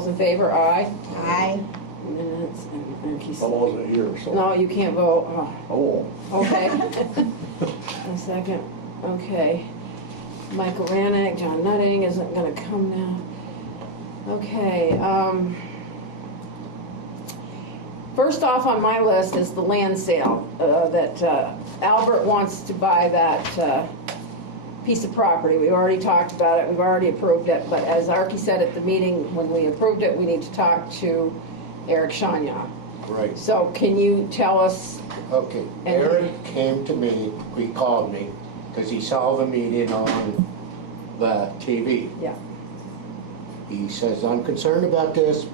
those in favor, aye. Aye. Minutes, and I wasn't here, so. no, you can't vote. Oh, Okay. A second, okay. Michael Rannick, John Nutting isn't gonna come now. Okay, first off on my list is the land sale, that Albert wants to buy that piece of property. We've already talked about it, we've already approved it, but as Arky said at the meeting, when we approved it, we need to talk to Eric Shania. Right, So can you tell us, okay. Eric came to me, he called me, because he saw the meeting on the TV. yeah, He says, I'm concerned about this,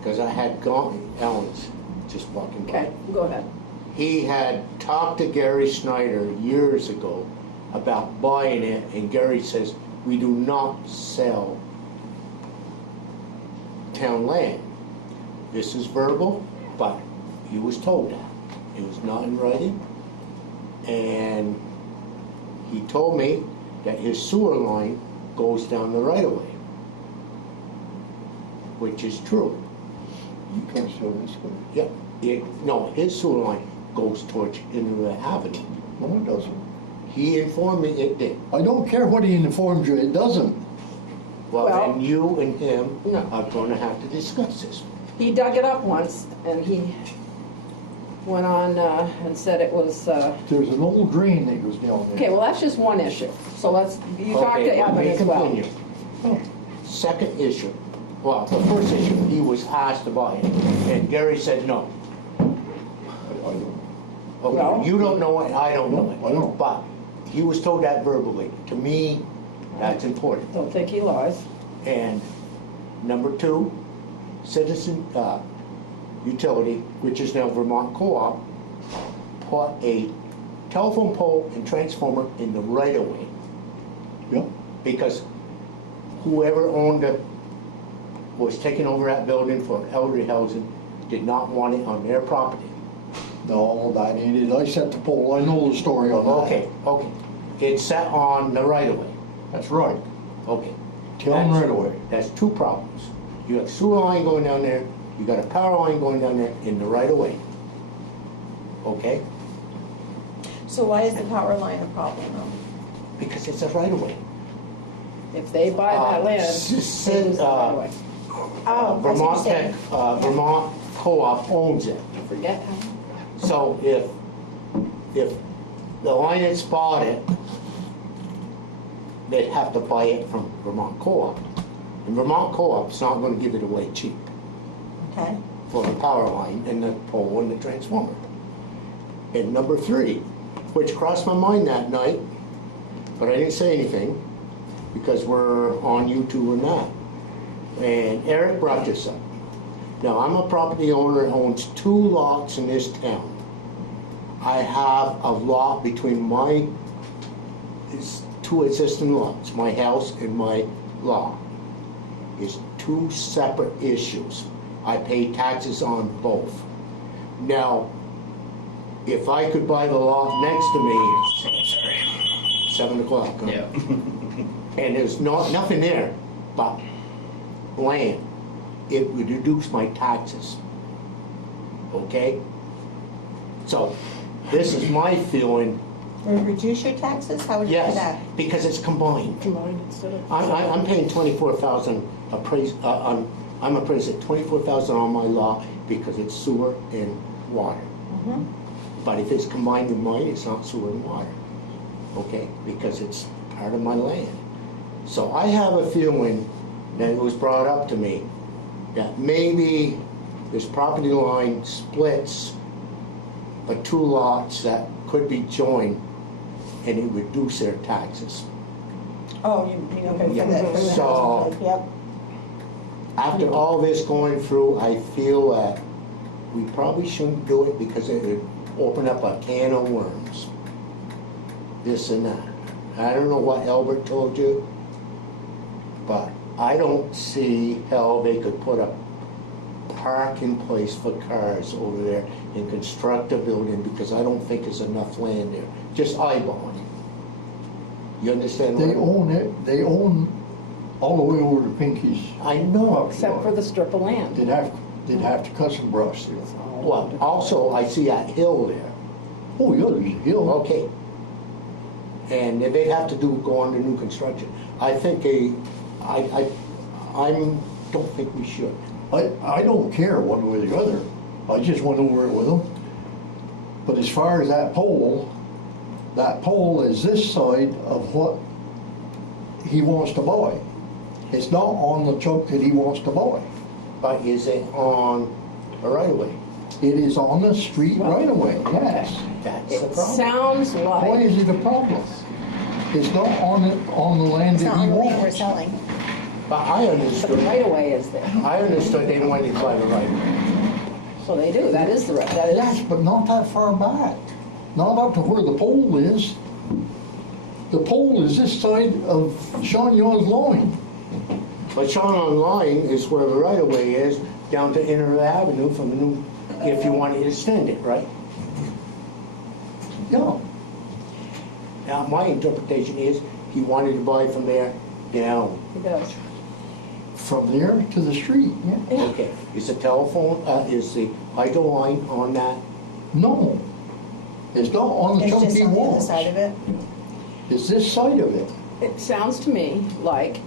because I had gone, Ellen's just walking by. okay, go ahead. He had talked to Gary Snyder years ago about buying it, and Gary says, we do not sell town land. This is verbal, but he was told that. It was not in writing. And he told me that his sewer line goes down the right of way, which is true. you can't show this one. Yeah, no, his sewer line goes towards into the avenue. No, it doesn't. He informed me it did. I don't care what he informed you, it doesn't. Well, Well- then you and him No. are gonna have to discuss this. He dug it up once, and he went on and said it was, There's an old drain that goes down there. okay, well, that's just one issue. So let's, you talk to Okay, let Evan me as well. continue. Second issue, well, the first issue, he was asked to buy it, and Gary said no. I don't. Well- Okay, you don't know it, I don't know it. No, I don't. But he was told that verbally. To me, that's important. Don't think he lies. And number two, Citizen Utility, which is now Vermont Co-op, put a telephone pole and transformer in the right of way. Yeah, Because whoever owned it, was taking over that building for elderly housing, did not want it on their property. no, that ain't it. I set the pole, I know the story on that. Okay, okay. It's set on the right of way. That's right. Okay. Town That's- right away. That's two problems. You got a sewer line going down there, you got a power line going down there in the right of way. Okay? So why is the power line a problem though? Because it's a right of way. If they buy that land, S- it's s- the right away. Oh, Vermont I see what you're Tech, Vermont Co-op owns it. Forget how. So if the Alliance bought it, they'd have to buy it from Vermont Co-op. And Vermont Co-op's not gonna give it away cheap Okay. for the power line and the pole and the transformer. And number three, which crossed my mind that night, but I didn't say anything because we're on YouTube and that. And Eric brought this up. Now, I'm a property owner that owns 2 lots in this town. I have a lot between my, it's 2 existing lots, my house and my lot. It's 2 separate issues. I pay taxes on both. Now, if I could buy the lot next to me, 7 o'clock. huh? Yeah. And there's nothing there but land, it would reduce my taxes. Okay? So, this is my feeling, Would reduce your taxes? How would you do that? yes, because it's combined. Combined instead of. I'm paying 24,000 I'm appraised at 24,000 on my lot because it's sewer and water. Mhm. But if it's combined with mine, it's not sewer and water, okay? Because it's part of my land. So I have a feeling that it was brought up to me that maybe this property line splits the 2 lots that could be joined and it would reduce their taxes. Oh, you okay, for Yeah. the house. So- Yep. After all this going through, I feel that we probably shouldn't do it because it would open up a can of worms. This and that. I don't know what Albert told you, but I don't see how they could put a parking place for cars over there and construct a building because I don't think there's enough land there. Just eyeballing. You understand what They I mean? own it, they own all the way over to Pinky's. I know. Except for the strip of land. They'd have to cut some brush there. Well, also, I see that hill there. Oh, yeah, there's a hill. Okay. And they'd have to go under new construction. I think I don't think we should. I don't care one way or the other. I just went over it with them. But as far as that pole is this side of what he wants to buy. It's not on the chunk that he wants to buy. But is it on a right of way? It is on the street right away, yes. That's the It problem. sounds Why like, is it a problem? It's not on the land It's that not he on the land we're wants. selling. But I but the understood, right of way is there. I understood they wanted to buy the right of way. So they do, that is the right, that Yes, is, but not that far back. Not up to where the pole is. The pole is this side of Sean Young's line. But shown online is where the right of way is, down to Inter Avenue from the new, if you want to extend it, right? Yeah, Now, my interpretation is he wanted to buy from there down. it does. from there to the street, yeah. Okay, is the telephone, is the hydro line on that? No, it's not on the It's chunk just he on the other wants. side of it. It's this side of it. It sounds to me like,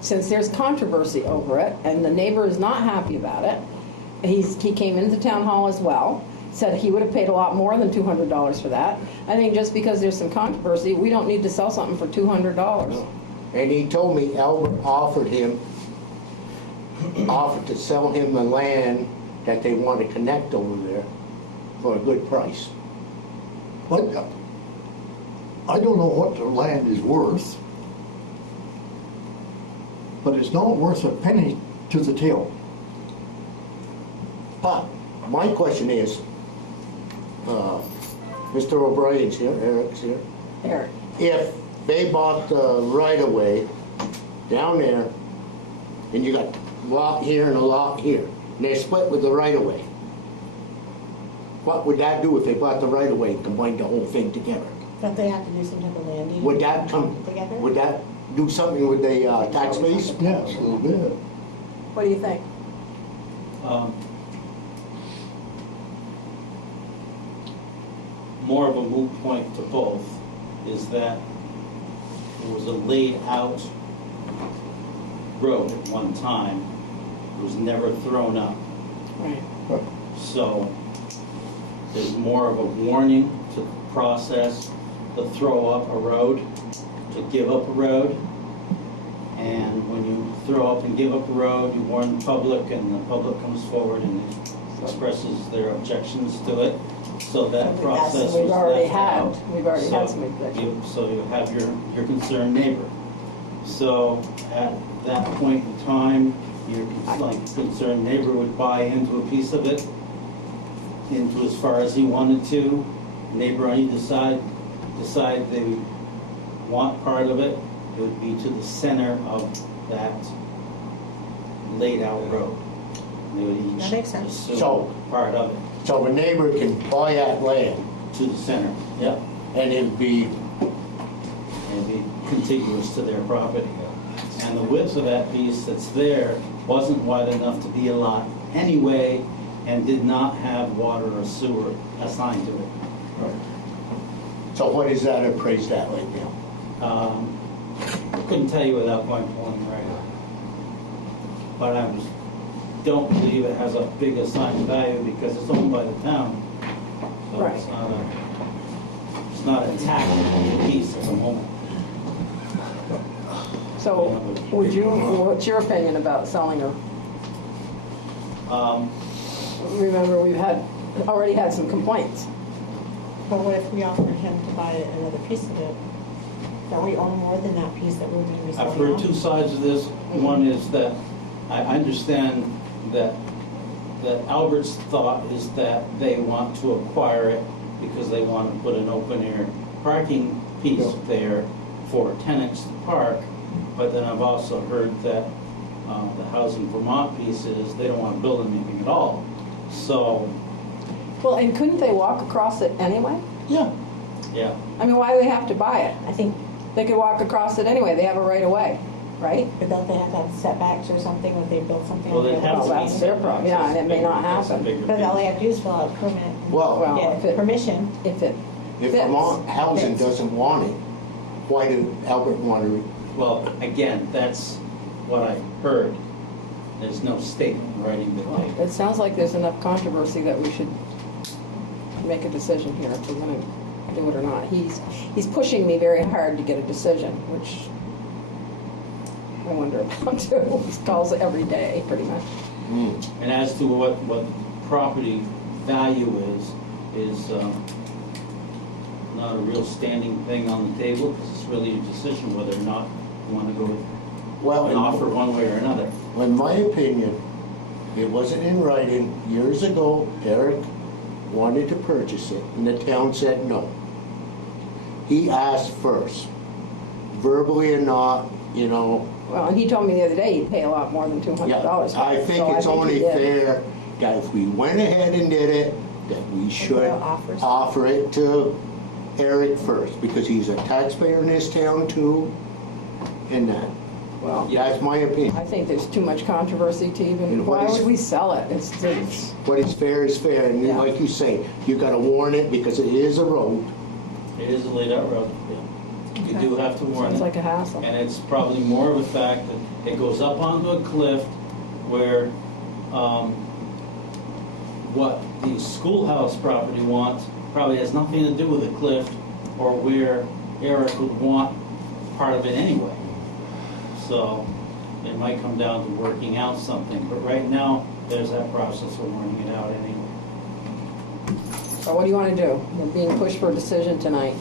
since there's controversy over it, and the neighbor is not happy about it, he came into town hall as well, said he would have paid a lot more than $200 for that. I think just because there's some controversy, we don't need to sell something for $200. And he told me Albert offered to sell him the land that they want to connect over there for a good price. But I don't know what the land is worth, but it's not worth a penny to the till. But my question is, Mr. O'Brien's here, Eric's here. Eric, If they bought the right of way down there, and you got a lot here and a lot here, and they're split with the right of way, what would that do if they bought the right of way and combined the whole thing together? Don't they have to do some type of land deed? Would that come, Together? would that do something with the tax base? Yes, a little bit. what do you think? More of a moot point to both is that it was a laid out road at one time. It was never thrown up. Right. So there's more of a warning to the process to throw up a road, to give up a road. And when you throw up and give up a road, you warn the public, and the public comes forward and expresses their objections to it. So that process was We've already left out. had some objections. So you have your concerned neighbor. So at that point in time, your concerned neighbor would buy into a piece of it, into as far as he wanted to. Neighbor on either side decide they want part of it. It would be to the center of that laid out road. They would each That makes sense. assume So- part of it So a neighbor can buy that land, to the center. Yep. and it'd be, And be contiguous to their property. And the width of that piece that's there wasn't wide enough to be a lot anyway, and did not have water or sewer assigned to it. so what is that appraised at right now? Couldn't tell you without going pulling right now. But I don't believe it has a big assigned value because it's owned by the town. So Right. it's not a taxable piece at the moment. So, what's your opinion about selling her? Remember, already had some complaints. But what if we offered him to buy another piece of it? Don't we own more than that piece that we're going to be selling? I've heard off? two sides of this. One is that I understand that Albert's thought is that they want to acquire it because they want to put an open air parking piece there for tenants to park. But then I've also heard that the Housing Vermont piece is they don't want to build anything at all. So, Well, and couldn't they walk across it anyway? yeah. I mean, why do they have to buy it? I think, They could walk across it anyway, they have a right of way. right? But don't they have to have setbacks or something if they build something? Well, on the they'd have other to Well, be that's their problem, yeah, and it may not That's a happen. bigger But all they piece. have to do is fill out a permit. and Well, if it- Get permission. If it if fits. Vermont Housing Fits. doesn't want it, why did Albert want to? Well, again, that's what I heard. There's no statement in writing that they. It sounds like there's enough controversy that we should make a decision here if we're gonna do it or not. He's pushing me very hard to get a decision, which I wonder about too. He calls it every day, pretty much. And as to what property value is not a real standing thing on the table, because it's really a decision whether or not you want to go with Well, an offer one way or another. in my opinion, it wasn't in writing. Years ago, Eric wanted to purchase it, and the town said no. He asked first, verbally or not, you know. Well, and he told me the other day he'd pay a lot more than $200. I think it's only he did. fair that if we went ahead and did it, that we should offers. offer it to Eric first, because he's a taxpayer in this town too, and that. Well, That's my opinion. I think there's too much controversy to even, And what why is- would we sell it? It's What is fair is fair, and Yeah. like you say, you gotta warn it because it is a road. It is a laid-out road, yeah. You do have to warn sounds it. like a hassle. And it's probably more of a fact that it goes up onto a cliff where what the schoolhouse property wants probably has nothing to do with the cliff or where Eric would want part of it anyway. So it might come down to working out something, but right now, there's that process of working it out anyway. So what do you want to do? We're being pushed for a decision tonight.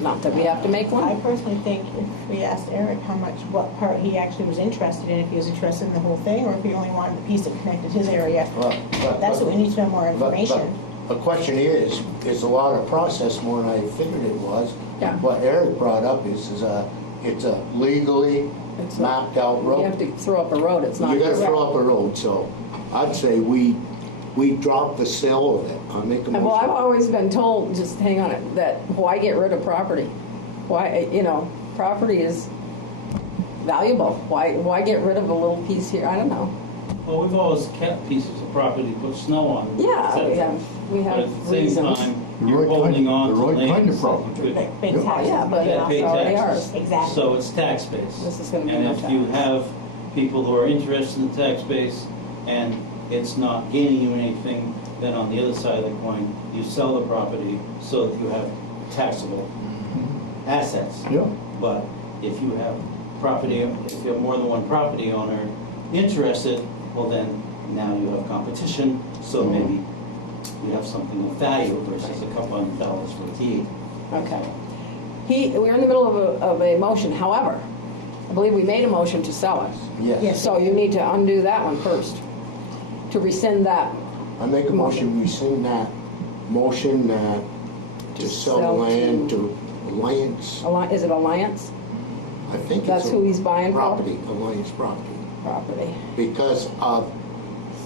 Not that we have to make I one. personally think if we asked Eric how much, what part he actually was interested in, if he was interested in the whole thing, or if he only wanted the piece that connected his area. That's what we need to know more information. The question is, it's a lot of process more than I figured it was. Yeah. What Eric brought up is it's a legally It's a- mapped out You have road. to throw up a road, it's not. You gotta throw up a road, so I'd say we drop the sale of it. I'll make a Well, I've motion. always been told, just hang on it, that why get rid of property? Why, property is valuable. Why get rid of a little piece here? I don't know. Well, we've always kept pieces of property to put snow on. Yeah, etc. we But have at the same reasons. time, The you're right kind- holding on the to right kind land. of property. Like big Yeah. taxes. Yeah, but paid it's off. Pay already taxes. ours. Exactly. So it's tax base. This is gonna be no And if you tax. have people who are interested in the tax base and it's not gaining you anything, then on the other side of the coin, you sell the property so that you have taxable assets. Yeah, But if you have property, if you have more than one property owner interested, well then, now you have competition, so maybe you have something of value versus a couple $100 for a tea. Okay. We're in the middle of a motion, however, I believe we made a motion to sell it. Yes. So you need to undo that one first, to rescind that. I make a motion, we send that motion to sell the Sell land to- to Alliance. Is it Alliance I think That's it's who he's buying for? property, Alliance property, property? because of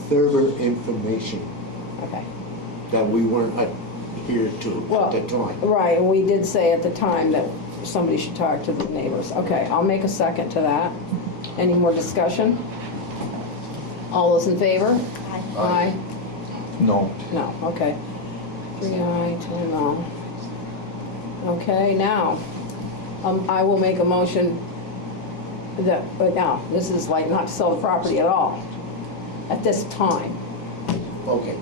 further information Okay. that we weren't adhered to Well, at the time. right, and we did say at the time that somebody should talk to the neighbors. Okay, I'll make a second to that. Any more discussion? All those in favor? Aye. no. No, okay. 3 aye, 2 no. Okay, now, I will make a motion that, but now, this is like not to sell the property at all, at this time. Okay,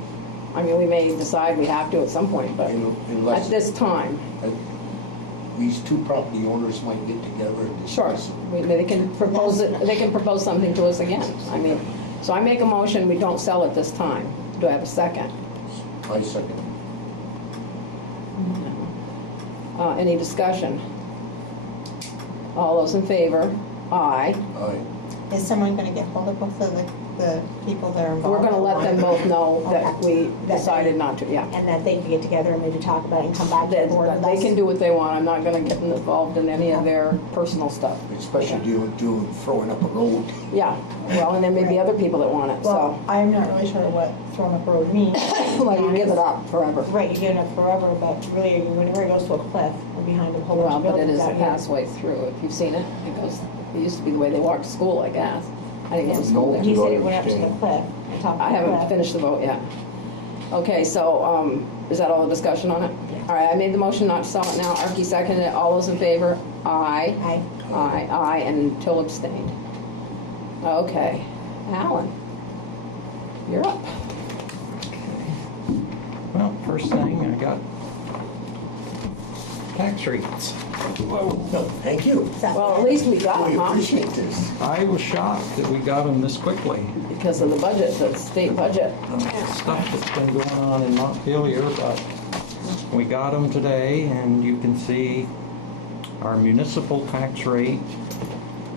I mean, we may decide we have to at some point, but unless at this time, these two property owners might get together and sure. discuss. They can propose it, they can propose something to us again. I mean, so I make a motion, we don't sell it this time. Do I have a second? I second. Any discussion? All those in favor? Aye. Aye. Is someone gonna get hold of both of the the people that are We're involved? gonna let them both know that Okay. we decided not to, yeah. And that they can get together and maybe talk about it and come back to the board with They us? can do what they want, I'm not gonna get involved in any of their personal stuff. Especially throwing up a road. Yeah, well, and there may be other people that want it, so, Well, I'm not really sure what throwing up road means. like, you give it up forever. Right, you're giving it forever, but really, whenever it goes to a cliff, or behind a whole bunch Well, of but it buildings is a out here. pathway through, if you've seen it, it goes, it used to be the way they walked to school, I guess. I didn't go to school there. He said it went up to the cliff, on top of the I cliff. haven't finished the vote yet. Okay, so, is that all the discussion on it? All right, I made the motion not to sell it now, Arky seconded it, all those in favor? Aye. Aye. Aye, and Till abstained. Okay, Alan, you're up. Well, first thing, I got tax rates. No, thank you. Well, at least we got We them, huh? appreciate this. I was shocked that we got them this quickly. Because of the budget, the state budget. Stuff that's been going on in Montpelier, but we got them today, and you can see our municipal tax rate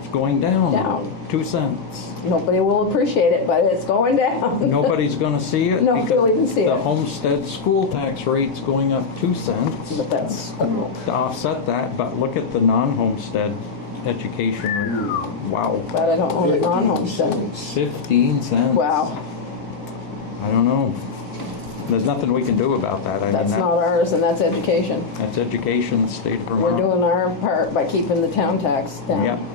is going down. Down. 2 cents. Nobody will appreciate it, but it's going down. Nobody's gonna see it Nobody will even because see the it. homestead school tax rate's going up 2 cents But that's, to offset that, but look at the non-homestead education rate. Wow, but I don't own a non-homestead. 15 cents. Wow, I don't know. There's nothing we can do about that. I mean, that's not ours, and that's education. that's education, state of We're Vermont. doing our part by keeping the town tax Yeah, down.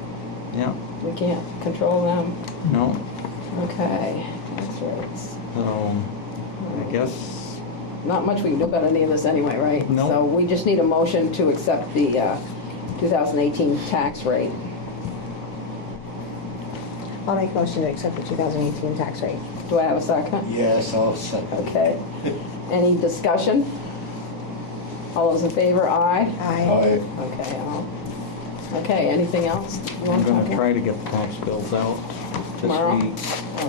yeah, We can't control them. no, Okay, tax rates. so, I guess, Not much we can do about any of this anyway, right? No. So we just need a motion to accept the 2018 tax rate. I'll make a motion to accept the 2018 tax rate. Do I have a second? Yes, I'll second. Okay. Any discussion? All those in favor, aye? Aye. Okay, okay, anything else? you I'm wanna talk gonna about? try to get the tax bills out Tomorrow? this week.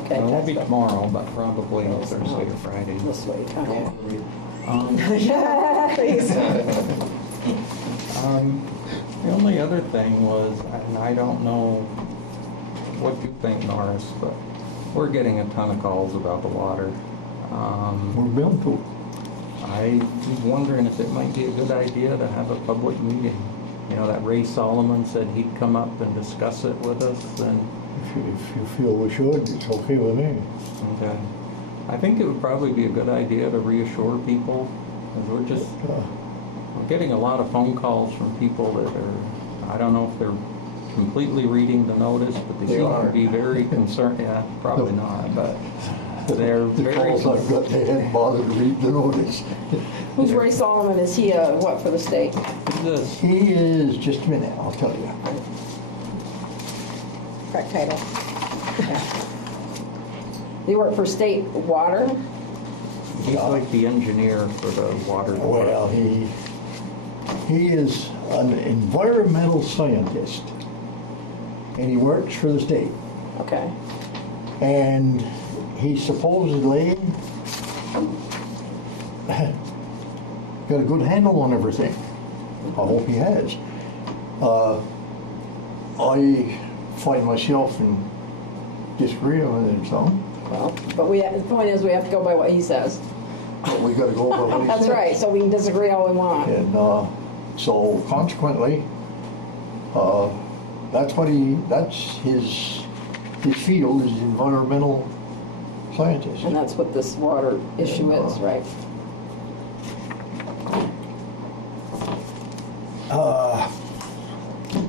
Okay, It won't tax be bill. tomorrow, but probably Bills Thursday out. or Friday. This week, okay. Please. The only other thing was, and I don't know what you think, Norris, but we're getting a ton of calls about the water. We're bound to. I'm wondering if it might be a good idea to have a public meeting. You know, that Ray Solomon said he'd come up and discuss it with us, and If you feel we should, it's okay with me. okay. I think it would probably be a good idea to reassure people, because we're getting a lot of phone calls from people that are, I don't know if they're completely reading the notice, but they They seem are. to be very concerned, yeah, probably not, but they're The very. calls I've got, they hadn't bothered to read the notice. Who's Ray Solomon? Is he, what, for the state? This, He is, just a minute, I'll tell you. Correct title. Do you work for state water? he's like the engineer for the water. Well, he is an environmental scientist, and he works for the state. Okay. And he supposedly got a good handle on everything. I hope he has. I find myself in disagreeing with him some, Well, but the point is, we have to go by what he says. but we gotta go over what he says. That's right, so we can disagree all we want. And so consequently, that's his field is environmental scientist. And that's what this water issue is, right?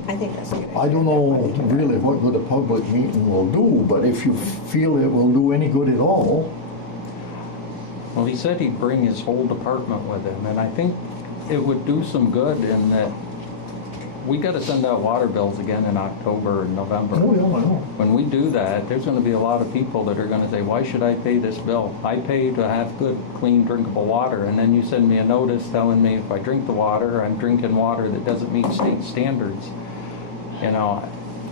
I think that's a good idea. I don't know really what good a public meeting will do, but if you feel it will do any good at all, Well, he said he'd bring his whole department with him, and I think it would do some good in that we gotta send out water bills again in October and November. oh, yeah, I know. When we do that, there's gonna be a lot of people that are gonna say, why should I pay this bill? I pay to have good, clean, drinkable water, and then you send me a notice telling me if I drink the water, I'm drinking water that doesn't meet state standards. You know,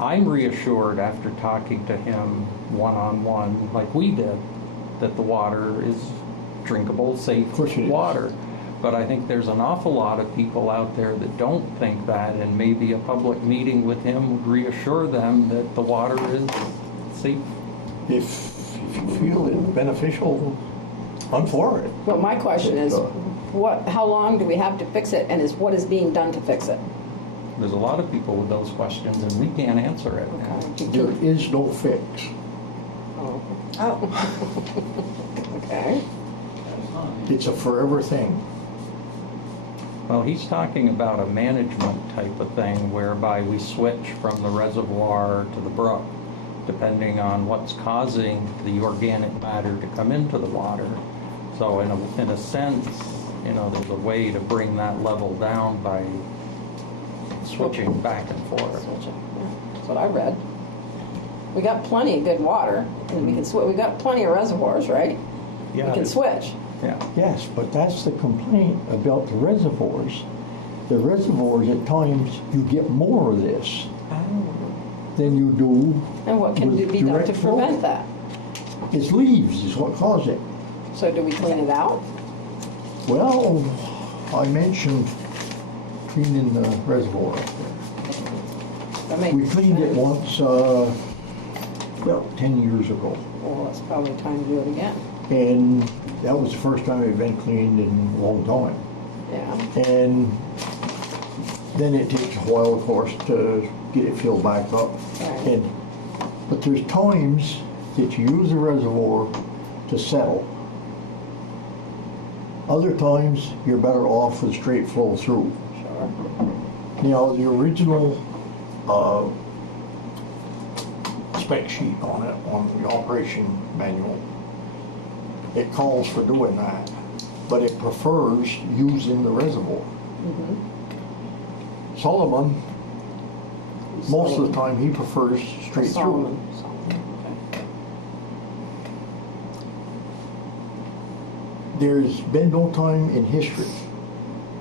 I'm reassured after talking to him one-on-one, like we did, that the water is drinkable, safe Of course it is. water. But I think there's an awful lot of people out there that don't think that, and maybe a public meeting with him would reassure them that the water is safe. If if you feel it's beneficial, I'm for it. Well, my question is, But, how long do we have to fix it, and what is being done to fix it? There's a lot of people with those questions, and we can't answer it. There is no fix. Oh, Oh, okay. It's a forever thing. Well, he's talking about a management type of thing whereby we switch from the reservoir to the brook, depending on what's causing the organic matter to come into the water. So in a sense, you know, there's a way to bring that level down by switching back and forth. That's what I read. We got plenty of good water, and we got plenty of reservoirs, right? We can switch. Yeah. Yes, but that's the complaint about the reservoirs. The reservoirs, at times, you get more of this than you do. And what can with be done direct to flow. prevent that? It's leaves is what cause it. So do we clean it out? Well, I mentioned cleaning the reservoir. That makes We cleaned it sense. once, about 10 years ago. Well, it's probably time to do it again. And that was the first time it had been cleaned in a long time. Yeah. And then it takes a while, of course, to get it filled back up. Right. But there's times that you use the reservoir to settle. Other times, you're better off with straight flow through. Sure. Now, the original spec sheet on it, on the operation manual, it calls for doing that, but it prefers using the reservoir. Solomon, most of the time, he prefers straight through. Solomon. Okay. There's been no time in history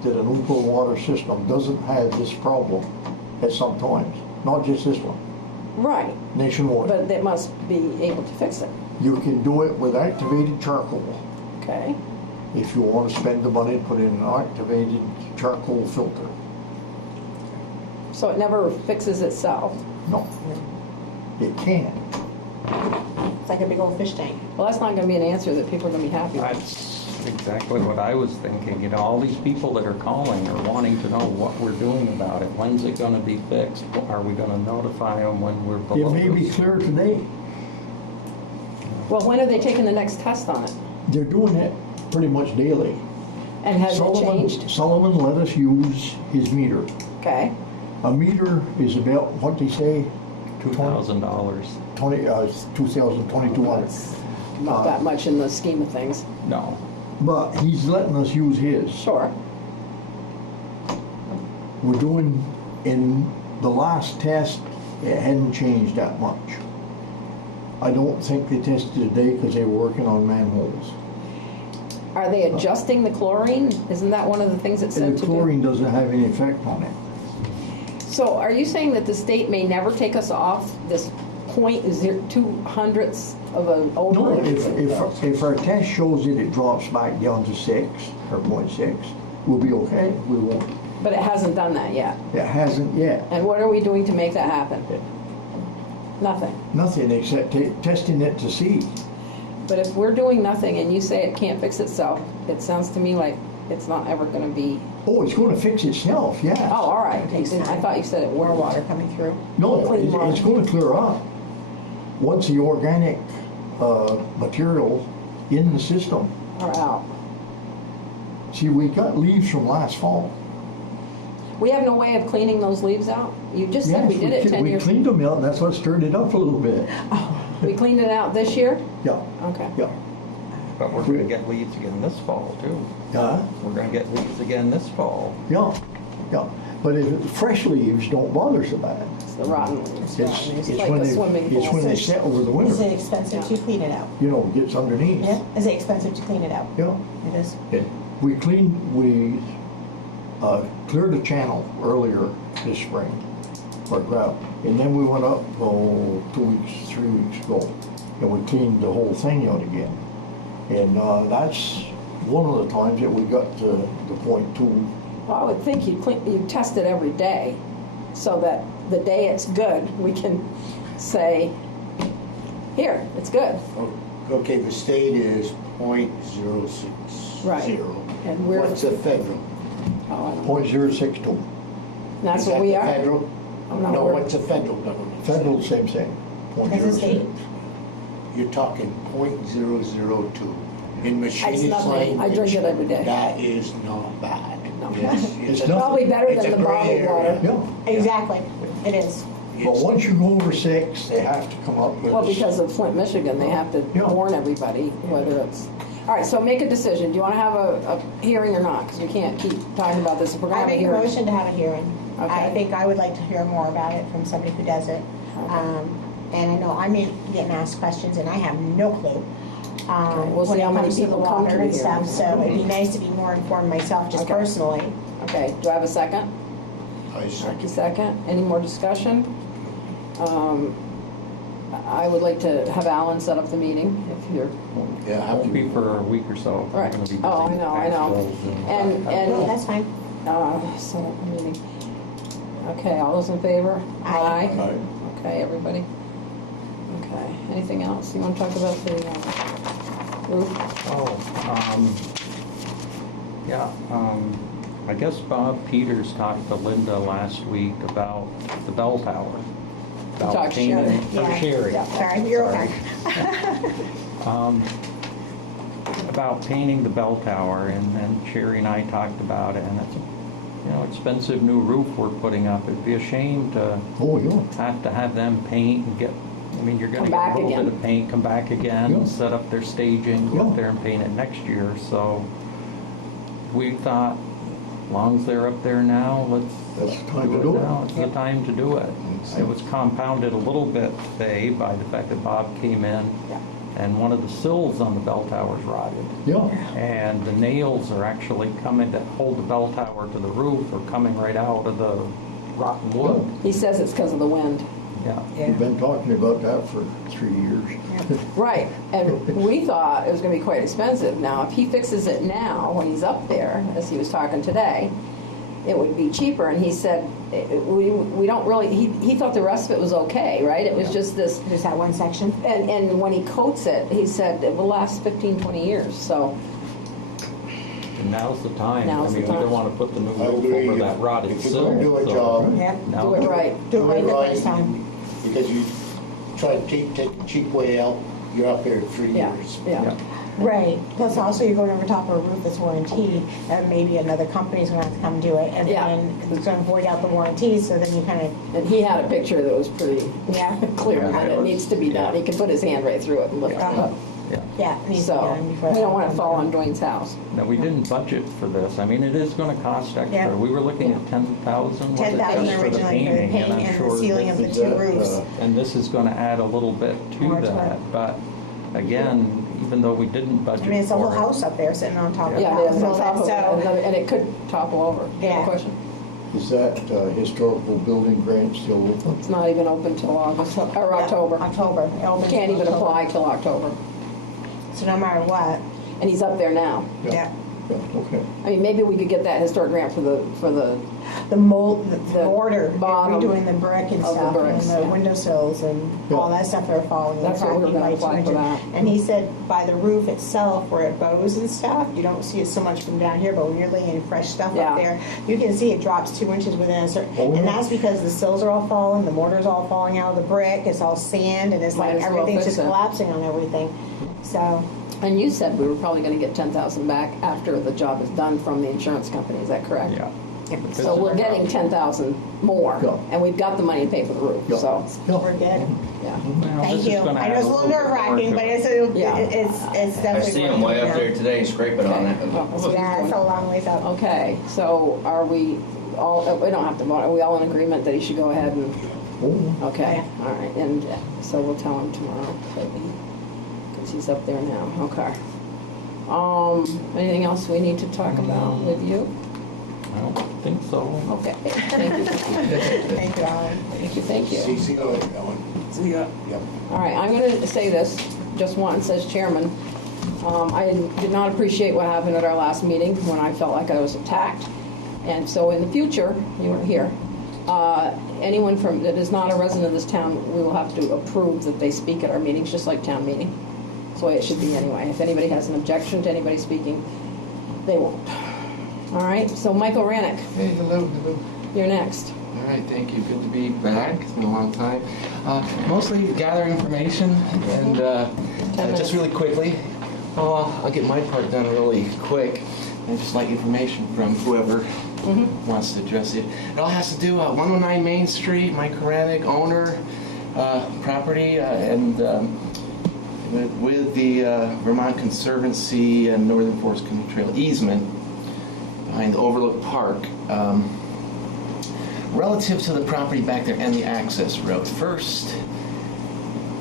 that an open water system doesn't have this problem at some times, not just this one, Right, nationwide. but they must be able to fix it. You can do it with activated charcoal. Okay. If you want to spend the money, put in an activated charcoal filter. So it never fixes itself. No, it can. it's like a big old fish tank. Well, that's not gonna be an answer that people are gonna be happy with. That's exactly what I was thinking. You know, all these people that are calling are wanting to know what we're doing about it. When's it gonna be fixed? Are we gonna notify them when we're below? It may be this? clear today. Well, when are they taking the next test on it? They're doing it pretty much daily. And has it changed? Sullivan let us use his meter. Okay. A meter is about, what they say, $2,000. 2,200. It's not that much in the scheme of things. No. But he's letting us use his. Sure. We're doing, in the last test, it hadn't changed that much. I don't think they tested today because they were working on manholes. Are they adjusting the chlorine? Isn't that one of the things it said And to the do? chlorine doesn't have any effect on it. So are you saying that the state may never take us off this 0.02 of an over? No, if our test shows that it drops back down to 6 or 0.6, we'll be okay. We won't. But it hasn't done that yet. It hasn't yet. And what are we doing to make that happen? Nothing. Nothing except testing it to see. But if we're doing nothing and you say it can't fix itself, it sounds to me like it's not ever gonna be, Oh, it's going to fix itself, oh, yeah. all right. Takes I time. thought you said it More were water coming through. No, clean water. it's going to clear up. Once the organic material in the system. are out. See, we got leaves from last fall. We have no way of cleaning those leaves out? You just said we Yes, did it 10 we years. cleaned them out, and that's what stirred it up a little bit. We cleaned it out this year? Yeah, Okay. yeah. But we're gonna get leaves again this fall too. We're gonna get leaves again this fall. Yeah, yeah. But if fresh leaves don't bother so bad. It's the rotten leaves. It's like when a swimming it's pool. when they set over the Is winter, it expensive to clean it out? you know, it gets underneath. Yeah? Is it expensive to clean it out? Yeah. It is? We cleared a channel earlier this spring for grout. And then we went up, 2 weeks, 3 weeks ago, and we cleaned the whole thing out again. And that's one of the times that we got to the .2. Well, I would think you'd test it every day, so that the day it's good, we can say, here, it's good. Okay, the state is .060. Right. And we're, What's the federal? oh, I don't know. .062. That's Is what that we the are. federal? Oh, no, No, we're- what's the federal government? Federal, the same thing. As a state? .06. You're talking .002. In machinist nothing. language. I drink it every day. That is not bad. No. It's It's a- Probably better it's than a the gray bottled area. water. Yeah, Exactly, it is. but It's- once you go over 6, they have to come up with. Well, because of Flint, Michigan, they have to Yeah. warn everybody whether it's, all right, so make a decision. Do you want to have a hearing or not? Because we can't keep talking about this. If we're going I to have a make a hearing. motion to have a hearing. I Okay. think I would like to hear more about it from somebody who does it. Okay. And I know I'm getting asked questions and I have no clue. Okay, we'll see when it how many comes to the people come to water the and stuff, hearing. so it'd be nice to be more informed myself, just Okay. personally. Okay, do I have a second? I second. Second. Any more discussion? I would like to have Alan set up the meeting if you're, Yeah, have Won't be to. for a week or so. We're Right. gonna be busy Oh, I with know, I tax know. bills And- No, that's fine. set up the meeting. Okay, all those in favor? Aye. Right. Okay, everybody? Okay, anything else? You want to talk about the roof? Oh, yeah, I guess Bob Peters talked to Linda last week about the bell tower. About talked to painting- Sherry. or Yeah. Sherry. Yeah. Sorry, you're okay. About painting the bell tower, and Sherry and I talked about it, and it's, you know, expensive new roof we're putting up. It'd be a shame to Oh, yeah. have to have them paint and get, I mean, you're gonna Come get back a little again. bit of paint, come back again, Yeah. set up their staging, go Yeah. up there and paint it next year, so we thought, as long as they're up there now, let's That's the time to do do it it. now. It's the time to do it. It was compounded a little bit today by the fact that Bob came in Yeah. and one of the sills on the bell tower's rotted. Yeah. And the nails are actually coming, that hold the bell tower to the roof, are coming right out of the rotten wood. He says it's because of the wind. Yeah. We've been talking about that for 3 years. Right, and we thought it was gonna be quite expensive. Now, if he fixes it now, when he's up there, as he was talking today, it would be cheaper, and he said, we don't really, he thought the rest of it was okay, right? It was just this, Just that one section. and when he coats it, he said it will last 15, 20 years, so, And now's the time. Now's I mean, the we time. don't want to put the new I roof agree. over that rotted If you're sill. gonna do a so- job, Yep. Now- do it right. Do it right the right. first time. because you try to take the cheap way out, you're up there 3 Yeah, years. yeah. Right, plus also you're going over top of a roof that's warranty, and maybe another company's gonna have to come do it, and Yeah. then it's gonna void out the warranty, so then you kind of, And he had a picture that was pretty yeah, clear, Yeah, that it it was- needs to be done. He could put his hand right through it and lift it up. Yeah. yeah, it needs to be So, done before. we don't want it to fall on Dwayne's house. Now, we didn't budget for this. I mean, it is gonna cost Yeah. extra. We were looking at 10,000, was it, 10,000 just for the originally for the painting? paint And I'm and the sure ceiling this of the is- Is two that, roofs. And this is gonna add a little bit to More to it. that, but again, even though we didn't budget I for it. mean, it's a whole house up there sitting on top of Yeah, that. it is on top of it, So, and it could topple over. You have a Yeah. question? Is that historical building grant still open? It's not even open till August, or yeah, October. October. It opens Can't in even October. apply till October. So no matter what, And he's up there now. yeah. Yeah, okay. I mean, maybe we could get that historic grant for the, The mold, the The mortar, they're bottom redoing the brick and of the stuff, and bricks, the yeah. windowsills and all that stuff are falling and That's what we're cracking gonna by apply for 2 that. inches. And he said by the roof itself, where it bows and stuff, you don't see it so much from down here, but when you're laying fresh stuff Yeah. up there, you can see it drops 2 inches within a certain, Oh, and yeah. that's because the sills are all falling, the mortar's all falling out of the brick, it's all sand, and it's Might like as well everything's fix just it. collapsing on everything. So, And you said we were probably gonna get 10,000 back after the job is done from the insurance company, is that correct? Yeah. So we're getting 10,000 more, Yeah. and we've got the money to pay for the roof, Yeah. so, Yeah. we're good. yeah. Well, Thank this you. is gonna I add know it's a little bit nerve more wracking, to but it. Yeah. it's I definitely. see them way up there today scraping on it. Yeah, it's a long ways up. Okay, so are we all, we don't have to vote, are we all in agreement that he should go ahead and, Oh, okay, all right, and so we'll tell him tomorrow, because he's up there now, okay. Anything else we need to talk about with you? I don't think so. Okay, thank you, Thank you, Alan. thank you. CC, Ellen. See ya. Yep. All right, I'm going to say this just once as chairman. I did not appreciate what happened at our last meeting when I felt like I was attacked. And so in the future, you weren't here, anyone that is not a resident of this town, we will have to approve that they speak at our meetings, just like town meeting. That's the way it should be anyway. If anybody has an objection to anybody speaking, they won't. All right, so Michael Rannick, Hey, hello, hello. you're next. All right, thank you. Good to be back. It's been a long time. Mostly gather information and just really quickly. I'll get my part done really quick. I just like information from whoever wants to address it. It all has to do 109 Main Street, Mike Koranic, owner, property, and with the Vermont Conservancy and Northern Forest Canoe Trail easement behind the Overlook Park. Relative to the property back there and the access road. First,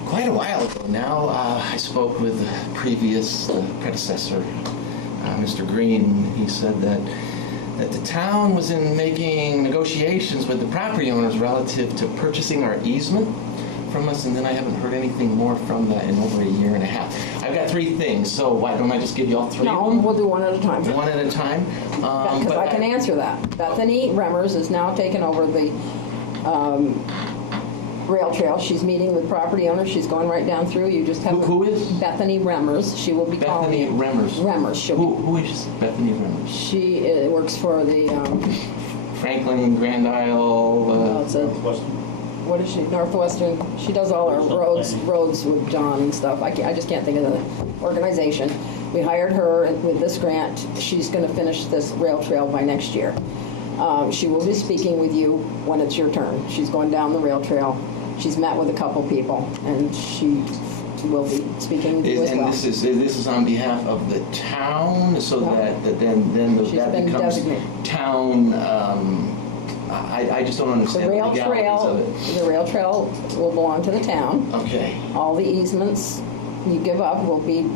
quite a while ago now, I spoke with the previous predecessor, Mr. Green. He said that the town was making negotiations with the property owners relative to purchasing our easement from us, and then I haven't heard anything more from that in over a year and a half. I've got three things, so why don't I just give you all three of No, them? we'll do one at a time. One at a time? Because But I can answer that. Bethany Remmers is now taken over the rail trail. She's meeting with property owners. She's going right down through. You just have Who is? Bethany Remmers. She will be calling Bethany you. Remmers. Remmers. She'll be. Who is Bethany Remmers? She works for the. Franklin, Grand Isle. It's a, Northwestern. what is she? Northwestern. She does all our roads with John and stuff. I just can't think of the organization. We hired her with this grant. She's going to finish this rail trail by next year. She will be speaking with you when it's your turn. She's going down the rail trail. She's met with a couple people, and she will be speaking with you as And well. this is on behalf of the town, so Yeah. that then She's that been becomes designated. town. I just don't The understand the rail legalities of trail will belong to the town. it. Okay. All the easements you give up will be,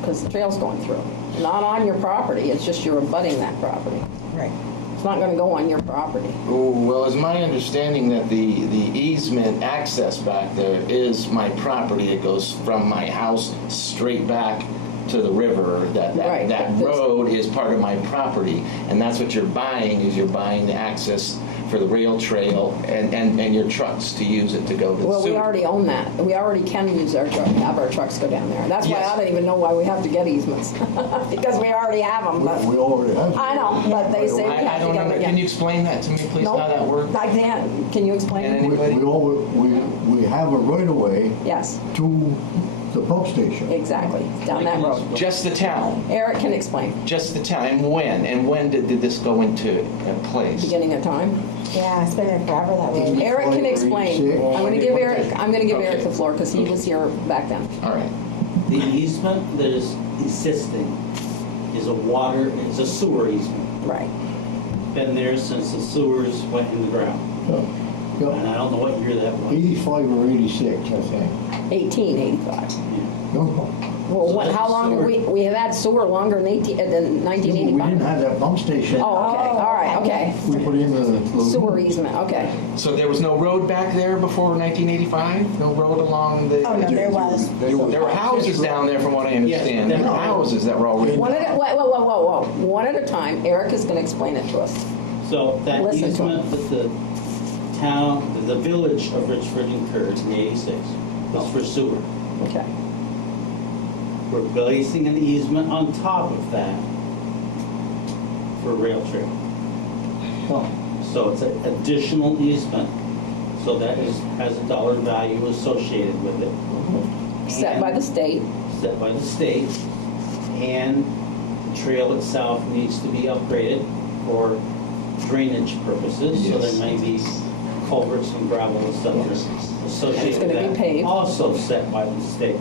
because the trail's going through. Not on your property, it's just you're abutting that property. Right. It's not gonna go on your property. Oh, well, it's my understanding that the easement access back there is my property. It goes from my house straight back to the river. That Right, but this- road is part of my property, and that's what you're buying. You're buying the access for the rail trail and your trucks to use it to go to the Well, we sewer. already own that. We already can use our truck, have our trucks go down there. That's why Yes. I don't even know why we have to get easements, because we already have them, but, We already have. I know, but they say we I have to don't get know. them Can you again. explain that to me, please, Nope. how that works? I can't. Can you explain? And We have a right of way Yes, to the pump station. exactly, down that road. Just the town? Eric can explain. Just the town? And when? And when did this go into place? Beginning of time. Yeah, it's been there forever that way. Eric can explain. I'm gonna give Eric Okay. the floor, because he was here back then. All right. The easement that is existing is a sewer easement. Right. Been there since the sewers went in the ground. Yeah, And I don't know what year that was. 85 or 86, I think. 1885. No, Well, So how long, sewer- we have had sewer longer than we didn't 1985? have that pump station. Oh, okay, all right, okay. We put in the. Sewer easement, okay. So there was no road back there before 1985? No road along the... Oh, no, there was. There were houses down there, from what I understand. Yes, There were houses that were already... One at a, whoa. One at a time. Eric is gonna explain it to us. So that Listen to easement that the town, the village of Richford incurred in '86 was for sewer. Okay. We're placing an easement on top of that for rail trail. Oh, So it's an additional easement, so that has a dollar value associated with it. Set by the state. Set by the state, and the trail itself needs to be upgraded for drainage purposes, so there Yes. may be culverts and gravel and stuff associated It's with gonna be that. paved. Also set by the state.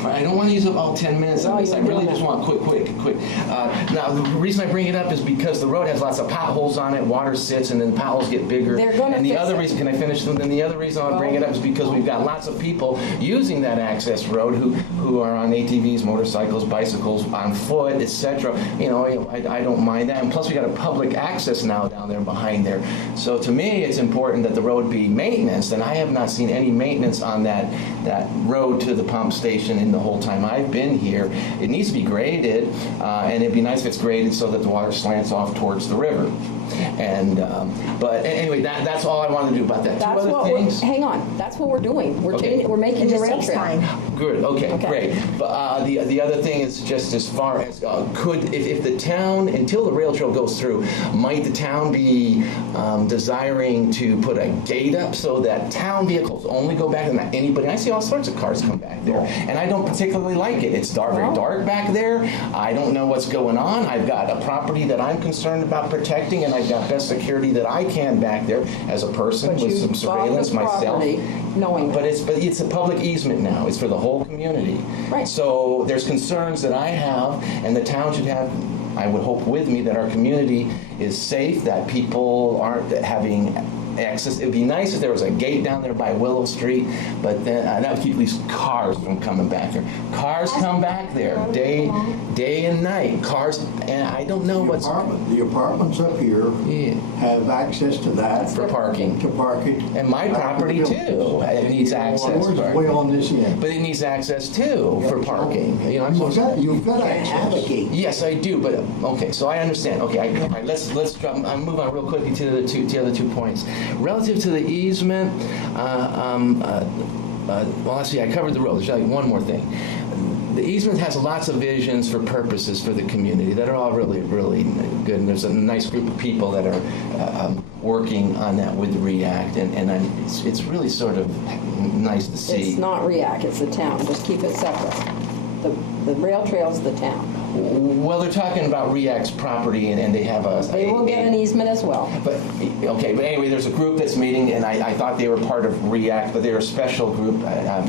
All right, I don't want to use up all 10 minutes No, on this. I you're really doing just that. want quick. Now, the reason I bring it up is because the road has lots of potholes on it, water sits, and then potholes get bigger. They're gonna And the fix other it. reason, can I finish? Then the other reason I bring it up is because we've got lots of people using that access road who are on ATVs, motorcycles, bicycles, on foot, etc. I don't mind that. And plus, we got a public access now down there behind there. So to me, it's important that the road be maintenance, and I have not seen any maintenance on that road to the pump station vision in the whole time I've been here. It needs to be graded, and it'd be nice if it's graded so that the water slants off towards the river. And but anyway, that's all I wanted to do about that. That's Two what other things. hang on, that's what we're doing. We're Okay. we're making It the just rail takes trail. time. Good. Okay. Okay. Great. But the other thing is just as far as could if the town, until the rail trail goes through, might the town be desiring to put a gate up so that town vehicles only go back and not anybody? I see all sorts of cars come back there, and I don't particularly like it. It's dark, very Well. dark back there. I don't know what's going on. I've got a property that I'm concerned about protecting, and I've got best security that I can back there as a person But with you some bought surveillance the myself. property knowing that. But it's a public easement now. It's for the whole community. Right. So there's concerns that I have, and the town should have, I would hope with me, that our community is safe, that people aren't having access. It'd be nice if there was a gate down there by Willow Street, but then that would keep these cars from coming back there. Cars come back there day and night. Cars, and I don't know what's The apartments up here yeah, have access to that. for parking. To parking. And my property too. It needs access. Way on this end. But it needs access too for parking. You know, I'm supposed You've got access. Yes, I do, but okay. So I understand. Okay, all right, let's move on real quickly to the other 2 points. Relative to the easement, well, let's see. I covered the road. There's like one more thing. The easement has lots of visions for purposes for the community that are all really, really good. And there's a nice group of people that are working on that with REACT, and it's really sort of nice to see. It's not REACT, it's the town. Just keep it separate. The rail trail's the town. Well, they're talking about REACT's property, and they have a... They will get an easement as well. But, okay, but anyway, there's a group that's meeting, and I thought they were part of REACT, but they're a special group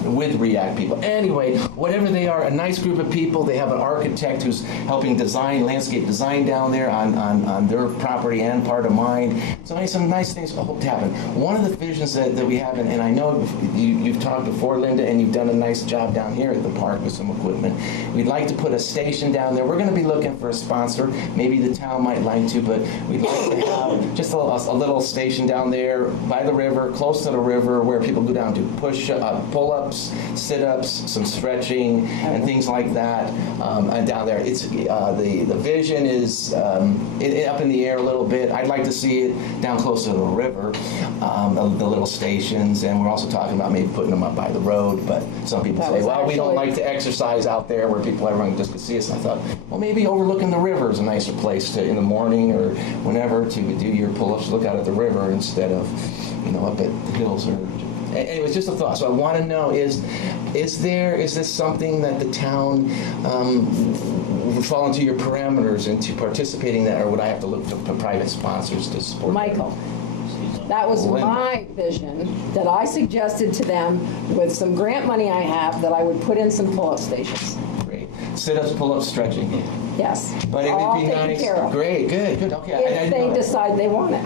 with REACT people. Anyway, whatever they are, a nice group of people. They have an architect who's helping design, landscape design down there on their property and part of mine. So some nice things I hope to happen. One of the visions that we have, and I know you've talked before, Linda, and you've done a nice job down here at the park with some equipment. We'd like to put a station down there. We're going to be looking for a sponsor. Maybe the town might like to, but we'd like to have just a little station down there by the river, close to the river, where people go down to pull-ups, sit-ups, some stretching, and things like that. And down there, it's the vision is up in the air a little bit. I'd like to see it down close to the river, the little stations, and we're also talking about maybe putting them up by the road. But some people That say, was well, we don't actually- like to exercise out there where everyone just could see us. And I thought, well, maybe overlooking the river is a nicer place to, in the morning or whenever, to do your pull-ups, look out at the river instead of, up at the hills. Or anyway, it's just a thought. So I want to know, is this something that the town would fall into your parameters into participating in that, or would I have to look for private sponsors to support that? Michael, that was Linda. my vision that I suggested to them with some grant money I have that I would put in some pull-up stations. Great. Sit-ups, pull-ups, stretching. Yes. But it All would be taken nice. care of. Great, good. Okay. I If didn't they know that. decide they want it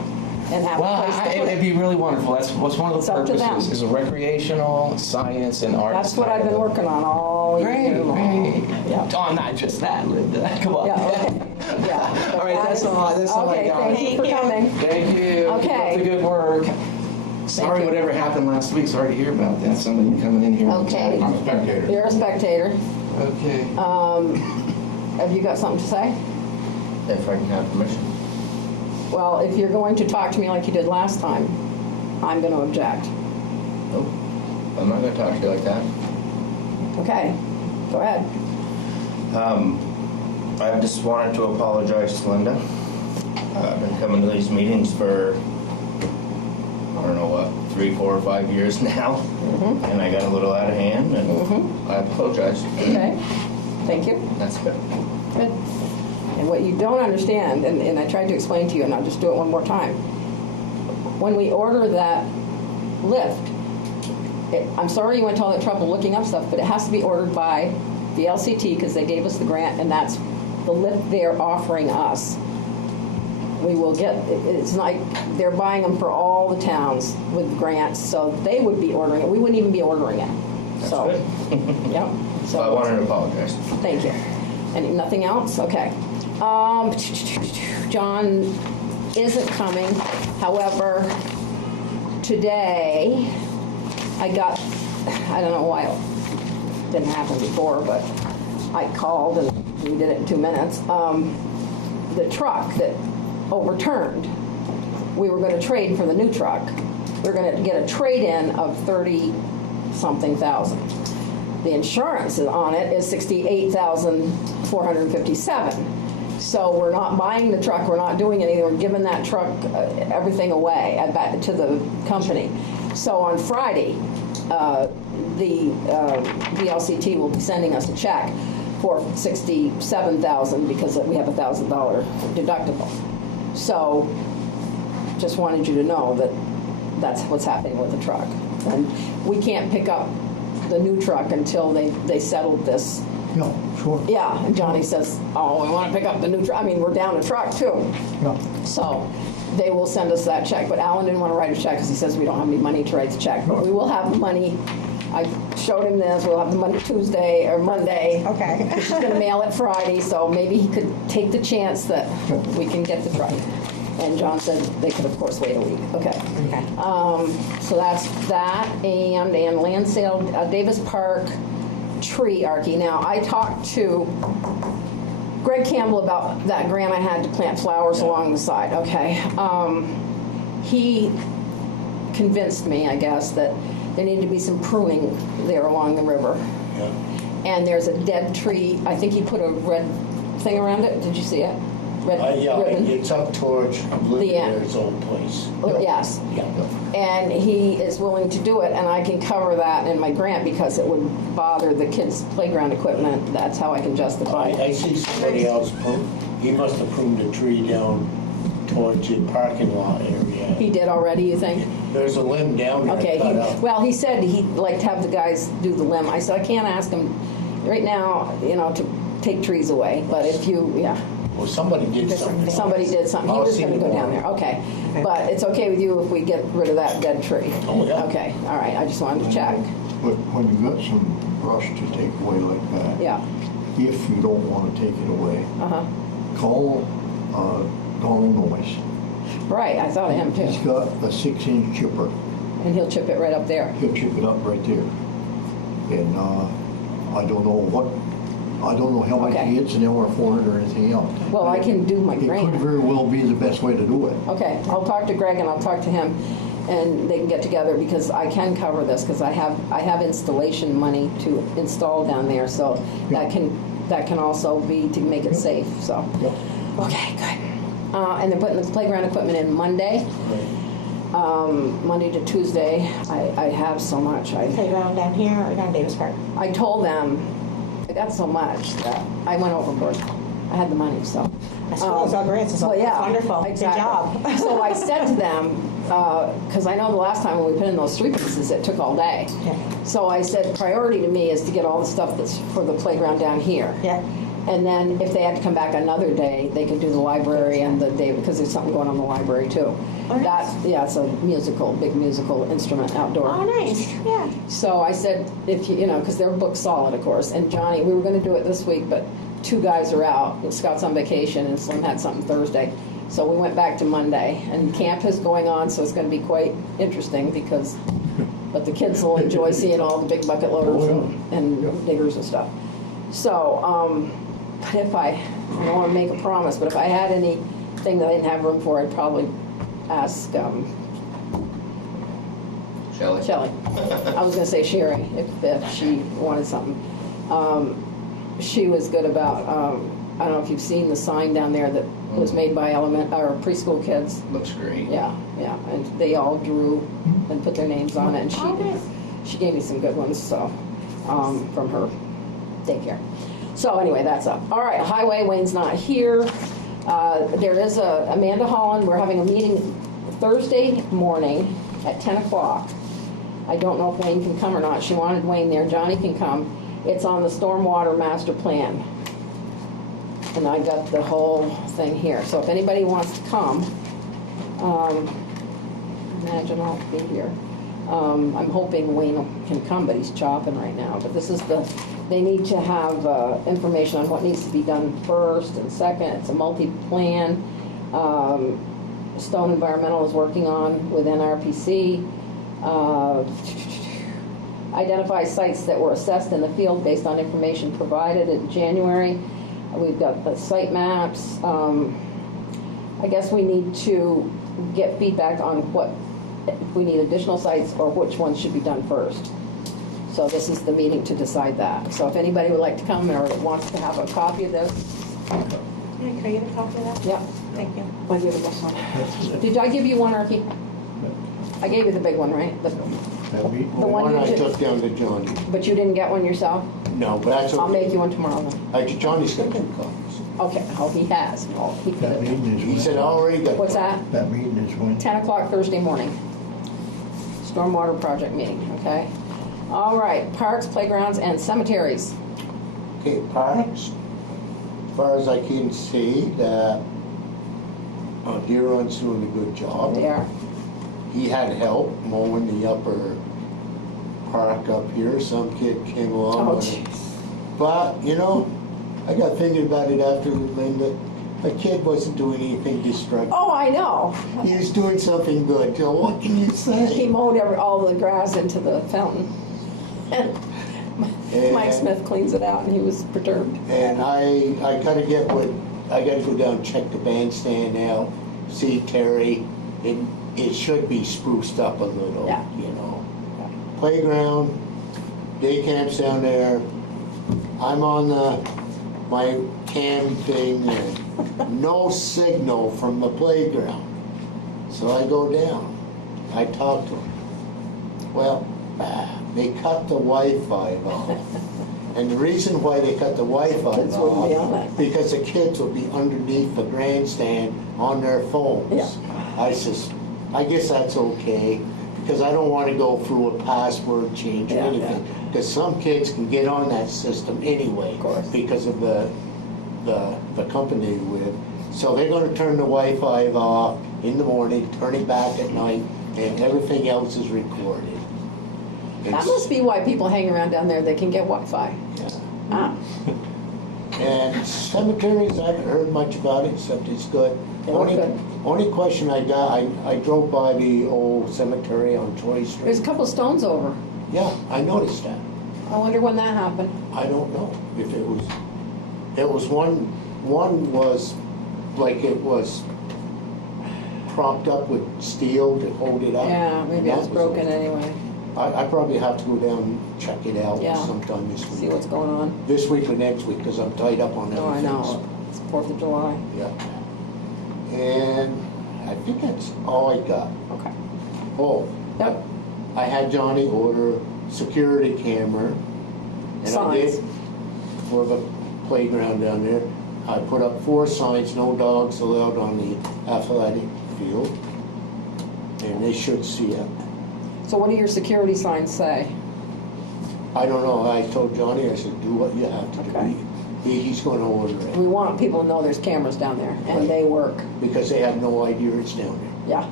and have a Well, place to put it'd it. be really wonderful. That's one of It's the up to them. purposes, is a recreational, science, and art. That's what I've been working on all year long. Yeah. Oh, not just that, Linda. Come on. Yeah, okay. Yeah. All right, that's all I Okay, got. thank you for coming. Thank you. Okay. That's the good work. Sorry you. whatever happened last week. Sorry to hear about that. Somebody coming in here. Okay. I'm a spectator. You're a spectator. Okay. Have you got something to say? If I can have permission. Well, if you're going to talk to me like you did last time, I'm going to object. Nope. I'm not gonna talk to you like that. Okay, go ahead. I just wanted to apologize to Linda. I've been coming to these meetings for, I don't know what, 3, 4, or 5 years now. And I got a little out of hand, and I apologize. Okay, thank you. That's good. Good. And what you don't understand, and I tried to explain to you, and I'll just do it one more time. When we order that lift, I'm sorry you went to all that trouble looking up stuff, but it has to be ordered by the LCT because they gave us the grant, and that's the lift they're offering us. We will get, it's like they're buying them for all the towns with grants, so they would be ordering it. We wouldn't even be ordering it. That's So, good. yep. So I wanted to apologize. Thank you. And nothing else? Okay. John isn't coming. However, today I got, I don't know why, didn't happen before, but I called and we did it in 2 minutes. The truck that overturned, we were gonna trade for the new truck. We were gonna get a trade-in of 30-something thousand. The insurance on it is $68,457. So we're not buying the truck, we're not doing anything, we're giving that truck, everything away back to the company. So on Friday, the VLCT will be sending us a check for $67,000 because we have a $1,000 deductible. So just wanted you to know that that's what's happening with the truck. And we can't pick up the new truck until they settled this. Yeah, sure. Yeah, and Johnny says, oh, we want to pick up the new truck. I mean, we're down a truck too. Yeah. So they will send us that check. But Alan didn't want to write a check because he says we don't have any money to write the check. But we will have the money. I showed him this. We'll have the money Tuesday or Monday. Okay. She's going to mail it Friday, so maybe he could take the chance that we can get the truck. And John said they could, of course, wait a week. Okay. Okay. So that's that, and land sale, Davis Park tree archie. Now, I talked to Greg Campbell about that grant I had to plant flowers along the side, okay? He convinced me, I guess, that there needed to be some pruning there along the river. Yeah. And there's a dead tree, I think he put a red thing around it, did you see it? Red Yeah, ribbon? it's up towards Bluebeard's old place. Oh, yes. Yeah. And he is willing to do it, and I can cover that in my grant because it would bother the kids' playground equipment. That's how I can justify it. I see somebody else he must have pruned a tree down towards the parking lot area. He did already, you think? There's a limb down there Okay, cut up. well, he said he'd like to have the guys do the limb. I said, I can't ask him right now, to take trees away, but if you, yeah. Well, somebody did something. Somebody did something. He I'll was see going to go down tomorrow. there. Okay. But it's okay with you if we get rid of that dead tree? Oh, yeah. Okay, all right. I just wanted to check. But when you got some brush to take away like that, Yeah. if you don't want to take it away, Uh-huh. call Donald Noyes. Right, I thought of him He's too. got a 6-inch chipper. And he'll chip it right up there. He'll chip it up right there. And I don't know how much Okay. he gets an hour for it or anything else. Well, I can do my It grant. could very well be the best way to do it. Okay, I'll talk to Greg and I'll talk to him and they can get together because I can cover this because I have installation money to install down there, so that can also be to make it safe, so. Yep. Okay, good. And they're putting the playground equipment in Monday, Monday to Tuesday. I have so much. Playground down here or down Davis Park? I told them I got so much that I went overboard. I had the money, so. I suppose all grants is Well, yeah, wonderful. exactly. Good job. So I said to them, because I know the last time when we put in those 3 pieces, it took all day. Yeah. So I said, priority to me is to get all the stuff that's for the playground down here. Yeah. And then if they had to come back another day, they could do the library and the day, because there's something going on in the library too. Oh, nice. Yeah, it's a big musical instrument outdoor. Oh, nice. Yeah. So I said, if because they're booked solid, of course. And Johnny, we were going to do it this week, but 2 guys are out. Scott's on vacation, and Slim had something Thursday. So we went back to Monday, and camp is going on, so it's going to be quite interesting but the kids will enjoy seeing all the big bucket loaders and diggers and stuff. So, but if I don't want to make a promise, but if I had anything that I didn't have room for, I'd probably ask Shelley? Shelley. I was going to say Sherry if she wanted something. She was good about, I don't know if you've seen the sign down there that was made by preschool kids. Looks great. Yeah, and they all drew and put their names on it, and she gave me some good ones, so, from her daycare. So anyway, that's up. All right, Highway, Wayne's not here. There is Amanda Holland, we're having a meeting Thursday morning at 10 o'clock. I don't know if Wayne can come or not. She wanted Wayne there. Johnny can come. It's on the Stormwater Master Plan. And I got the whole thing here. So if anybody wants to come, imagine I'll be here. I'm hoping Wayne can come, but he's chopping right now. But this is they need to have information on what needs to be done first and second. It's a multi-plan. Stone Environmental is working on with NRPC. I Identify sites that were assessed in the field based on information provided in January. We've got the site maps. I guess we need to get feedback on what, if we need additional sites or which ones should be done first. So this is the meeting to decide that. So if anybody would like to come or wants to have a copy of this, Hey, can I get a copy of that? yeah. Thank you. I'll give it this one. Did I give you one, Archie? I gave you the big one, right? The one One you I did- took down to Johnny. But you didn't get one yourself? No, but that's okay. I'll make you one tomorrow then. Johnny's got 2 copies. Okay, oh, he has. Oh, he put That it. meeting is when? He said, I already got. What's that? That meeting is when? 10 o'clock Thursday morning. Stormwater project meeting, okay? All right, parks, playgrounds, and cemeteries. Okay, parks, as far as I can see, that Deeron's doing a good job. There. He had help mowing the upper park up here. Some kid came along Oh, with it. jeez. But, you know, I got thinking about it after, Linda. The kid wasn't doing anything destructive. Oh, I know. He was doing something good. So what can you He say? mowed all the grass into the fountain. And Mike Smith cleans it out and he was perturbed. And I gotta I gotta go down and check the bandstand out, see Terry. It should be spruced up a little, Yeah. you know. Playground, day camps down there. I'm on my cam thing and no signal from the playground. So I go down. I talk to him. Well, they cut the Wi-Fi off. And the reason why they cut the Wi-Fi Kids wouldn't be on off, it. because the kids will be underneath the grandstand on their phones. Yeah. I says, I guess that's okay, because I don't want to go through a password change or Yeah, anything. Because some kids can get on that system anyway. Of course. Because of the company with. So they're gonna turn the Wi-Fi off in the morning, turn it back at night, and everything else is recorded. That must be why people hang around down there, they can get Wi-Fi. Yeah. Ah, And cemeteries, I haven't heard much about it, except it's good. They look good. Only question I got, I drove by the old cemetery on Troy there's Street. a couple of stones over. Yeah, I noticed that. I wonder when that happened. I don't know if it was one was like it was propped up with steel to hold it up. Yeah, and maybe that it's was broken all. anyway. I probably have to go down and check it out Yeah. sometime this See week. what's going on. This week or next week, because I'm tied up on Oh, I everything. know. It's 4th of July. Yeah. And I think that's all I got. Okay. Oh, Yep. I had Johnny order security camera. And I did Signs. for the playground down there. I put up 4 signs, no dogs allowed on the athletic field. And they should see it. So what do your security signs say? I don't know, I told Johnny, I said, do what you have to Okay. do. He's gonna order it, We want people to know there's cameras down there and they work. because they have no idea it's down there. Yeah.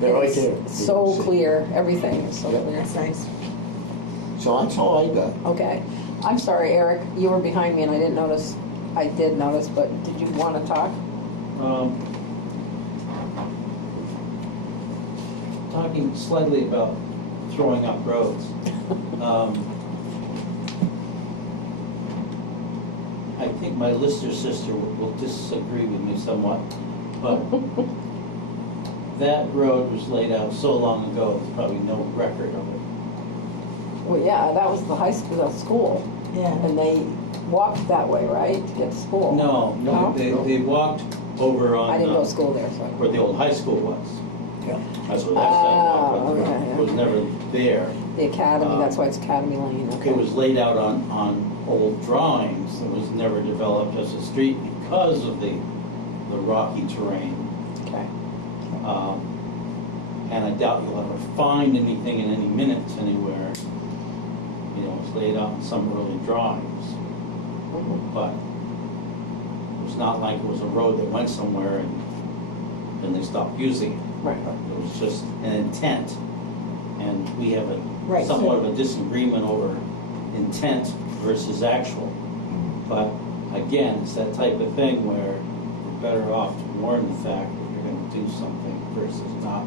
They're right It's there. So clear, everything is so Yep. clear. That's nice. So that's all I got. Okay. I'm sorry, Eric, you were behind me and I didn't notice. I did notice, but did you want to talk? Talking slightly about throwing up roads. I think my Lister sister will disagree with me somewhat, but that road was laid out so long ago, there's probably no record of it. Well, yeah, that was the high school, the school. Yeah. And they walked that way, right, to get to school? No, No? they walked over on. I didn't go to school there, so. Where the old high school was. Yeah. That's where that sidewalk Oh, was. okay, yeah. It was never there. The academy, that's why it's Academy Lane, okay. It was laid out on old drawings. It was never developed as a street because of the rocky terrain. Okay. And I doubt you'll ever find anything in any minutes anywhere. You know, it's laid out in some early drawings. But it was not like it was a road that went somewhere and then they stopped using it. Right. It was just an intent. And we have Right, somewhat so- of a disagreement over intent versus actual. But again, it's that type of thing where you're better off to warn the fact that you're going to do something versus not.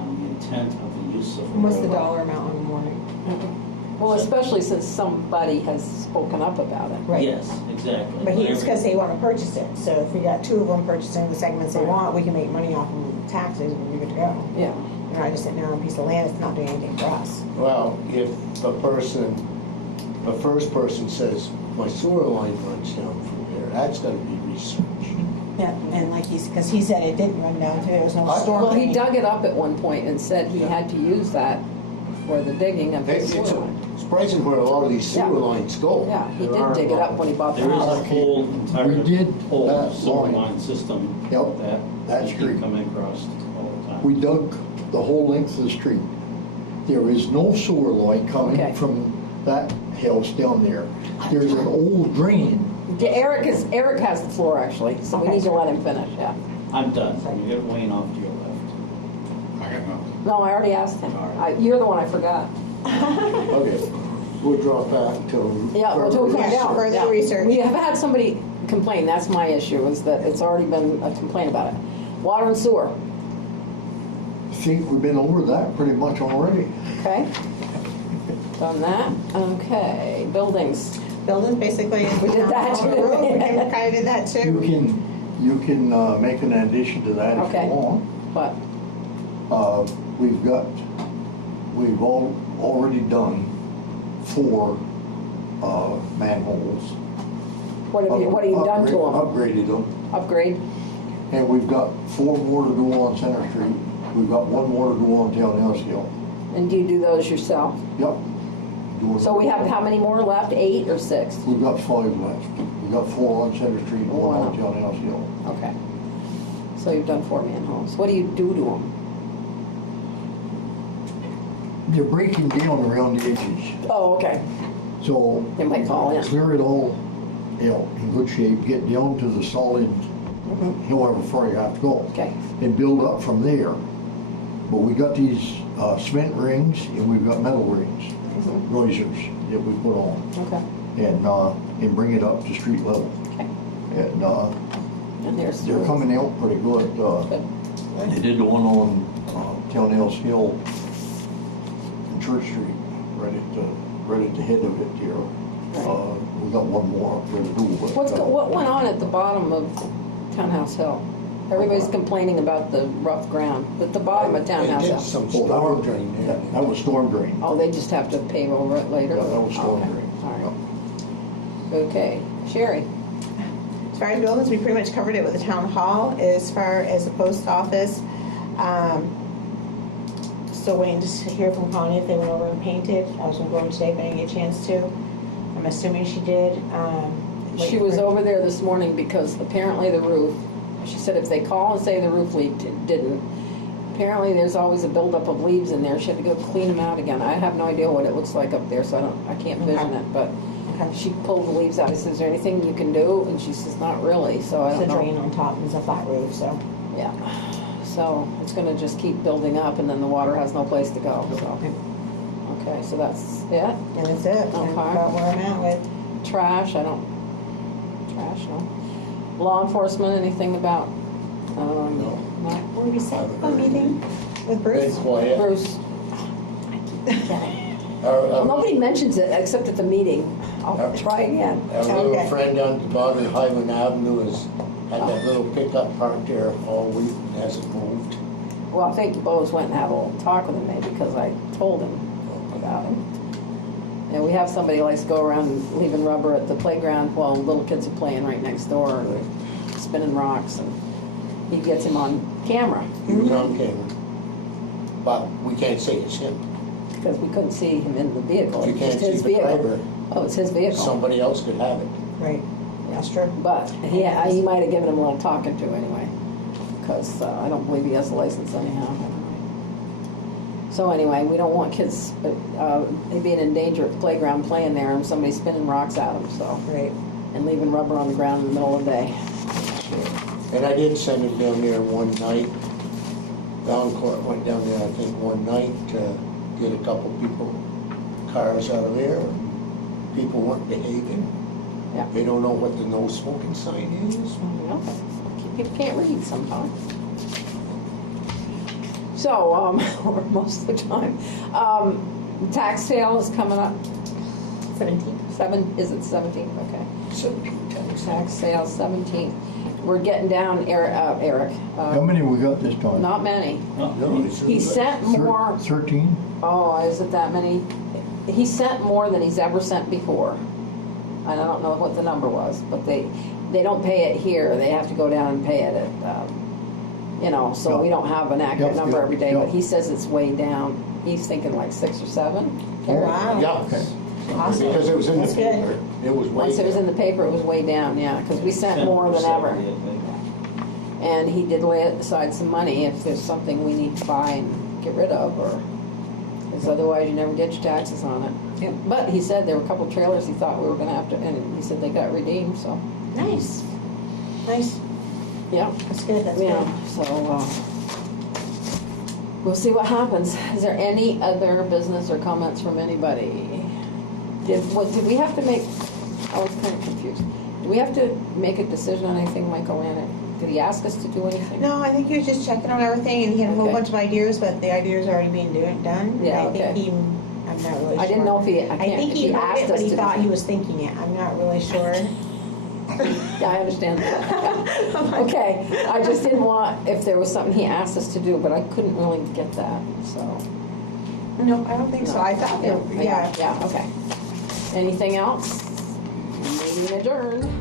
on the intent of the use of. And what's the dollar amount on the morning? Well, especially since somebody has spoken up about it. Right. Yes, exactly. But it's because they want to purchase it, so if we got two of them purchasing the segments they want, we can make money off of taxes and we're good to go. Yeah. You're not just sitting there on a piece of land, it's not doing anything for us. Well, if the first person says, my sewer line runs down from here, that's gotta be researched. Yeah, and like because he said it didn't run down through, there was no storm. Well, he drain. dug it up at one point and said he had to use that for the digging of his It's sewer line. surprising where a lot of these sewer Yeah. lines go. Yeah, he There did are- dig it up when he bought the There is a house. whole entire, We did whole that sewer line. line system Yep, that that's we true. keep coming across all the time. We dug the whole length of the street. There is no sewer line Okay. coming from that house down there. There's an old drain. Yeah, Eric has the floor actually, so we Okay. need to let him finish, yeah. I'm done. You get Wayne off to your left. No, I already asked him. All right. You're the one I forgot. Okay, we'll drop that until. Yeah, until we find out. Further Yeah. research. We have had somebody complain, that's my issue, is that it's already been a complaint about it. Water and sewer, See, we've been over that pretty much already. okay? Done that, okay. Buildings, Buildings basically. We did that on the too. road, We kind of did that too. You can make an addition to that if Okay. you want. but, We've already done 4 manholes. what have you done to them? Upgraded them. Upgrade? And we've got 4 more to do on Center Street. We've got 1 more to do on Townhouse Hill. And do you do those yourself? Yep. So we have how many more left, 8 or 6? We've got 5 left. We've got 4 on Center Street and 1 on Wow. Townhouse Hill. Okay. So you've done 4 manholes. What do you do to them? They're breaking down around the edges. Oh, okay. So They might fall in. clear it all, in good shape, get down to the solid, however far you have to go. Okay. And build up from there. But we got these cement rings and we've got metal rings, risers that we put on, Okay. and bring it up to street level. Okay. And And there's. they're coming out pretty good. Good. They did the one on Townhouse Hill and Church Street, right at the head of it here. We got 1 more up there to do. but, What went on at the bottom of Townhouse Hill? Everybody's complaining about the rough ground, at the bottom of They Townhouse did Hill. some Oh, that storm was, drain there. that was storm drain. Oh, they just have to pave over it later? Yeah, that was storm Okay. drain. All right. Okay. Sherry? As far as buildings, we pretty much covered it with the town hall. As far as the post office, still waiting to hear from Connie if they went over and painted. I was gonna go over today, but I didn't get a chance to. I'm assuming she did. She was over there this morning because apparently the roof, she said if they call and say the roof leaked, it didn't. Apparently there's always a buildup of leaves in there. She had to go clean them out again. I have no idea what it looks like up there, so I can't vision it, but Okay. she pulled the leaves out. I said, is there anything you can do? And she says, not really, so I It's a don't know. drain on top and it's a flat roof, so. Yeah, so it's gonna just keep building up and then the water has no place to go, so. Okay, so that's it. And that's it. That's Okay. about where I'm at with. Trash, no. Law enforcement, anything about, no? What did we say? A meeting with Very Bruce? quiet. Bruce, well, nobody mentions it except at the meeting. I'll try again. Our little Okay. friend down at the bottom of Highland Avenue had that little pickup parked there all week and hasn't moved. Well, I think Bose went and had a little talk with him maybe because I told him about him. And we have somebody likes to go around leaving rubber at the playground while little kids are playing right next door, and they're spinning rocks, and he gets him on camera He was on camera. But we can't say it's him. because we couldn't see him in the vehicle. You It's can't just see his the vehicle. driver. Oh, it's his vehicle. Somebody else could have it. Right. That's true. But he might have given him a little talking to anyway, because I don't believe he has a license anyhow. So anyway, we don't want kids being in danger at the playground playing there and somebody spinning rocks at them, so. Right. And leaving rubber on the ground in the middle of the day. And I did send him down there one night. Valancourt went down there, I think, one night to get a couple cars out of there. People weren't behaving. Yeah. They don't know what the no smoking sign is. You know, people can't read sometimes. So, or most of the time. Tax sale is coming up, 17th. is it 17th? Okay. So, Tax sale 17th. We're getting down, Eric. How many we got this time? Not many. no, it's- He sent more, 13? oh, is it that many? He sent more than he's ever sent before. And I don't know what the number was, but they don't pay it here. They have to go down and pay it at, so we don't have an accurate Yep, number yep, every day, but yep. he says it's way down. He's thinking like 6 or 7. Oh, wow. Yeah, Okay. Awesome. because it was in the That's good. paper. It was way Once it was in the paper, it was way down, yeah, because we sent more than ever. And he did lay aside some money if there's something we need to buy and get rid of, or, because otherwise you never get your taxes on it. Yep. But he said there were a couple trailers he thought we were gonna have to, and he said they got redeemed, so, Nice. Nice. yeah. That's good. That's Yeah, good. so, we'll see what happens. Is there any other business or comments from anybody? Did we have to make, I was kind of confused. Do we have to make a decision on anything, Michael Lanner? Did he ask us to do anything? No, I think he was just checking on everything, and he had a whole Okay. bunch of ideas, but the ideas are already being done. Yeah, I think okay. I'm not really sure. I didn't know if he, I think he heard asked it, us but he to. thought he was thinking it. I'm not really sure. Yeah, I understand that. Okay, I just didn't want, if there was something he asked us to do, but I couldn't really get that, so. No, I don't think so. I thought, yeah. Yeah, okay. Anything else? Meeting adjourned.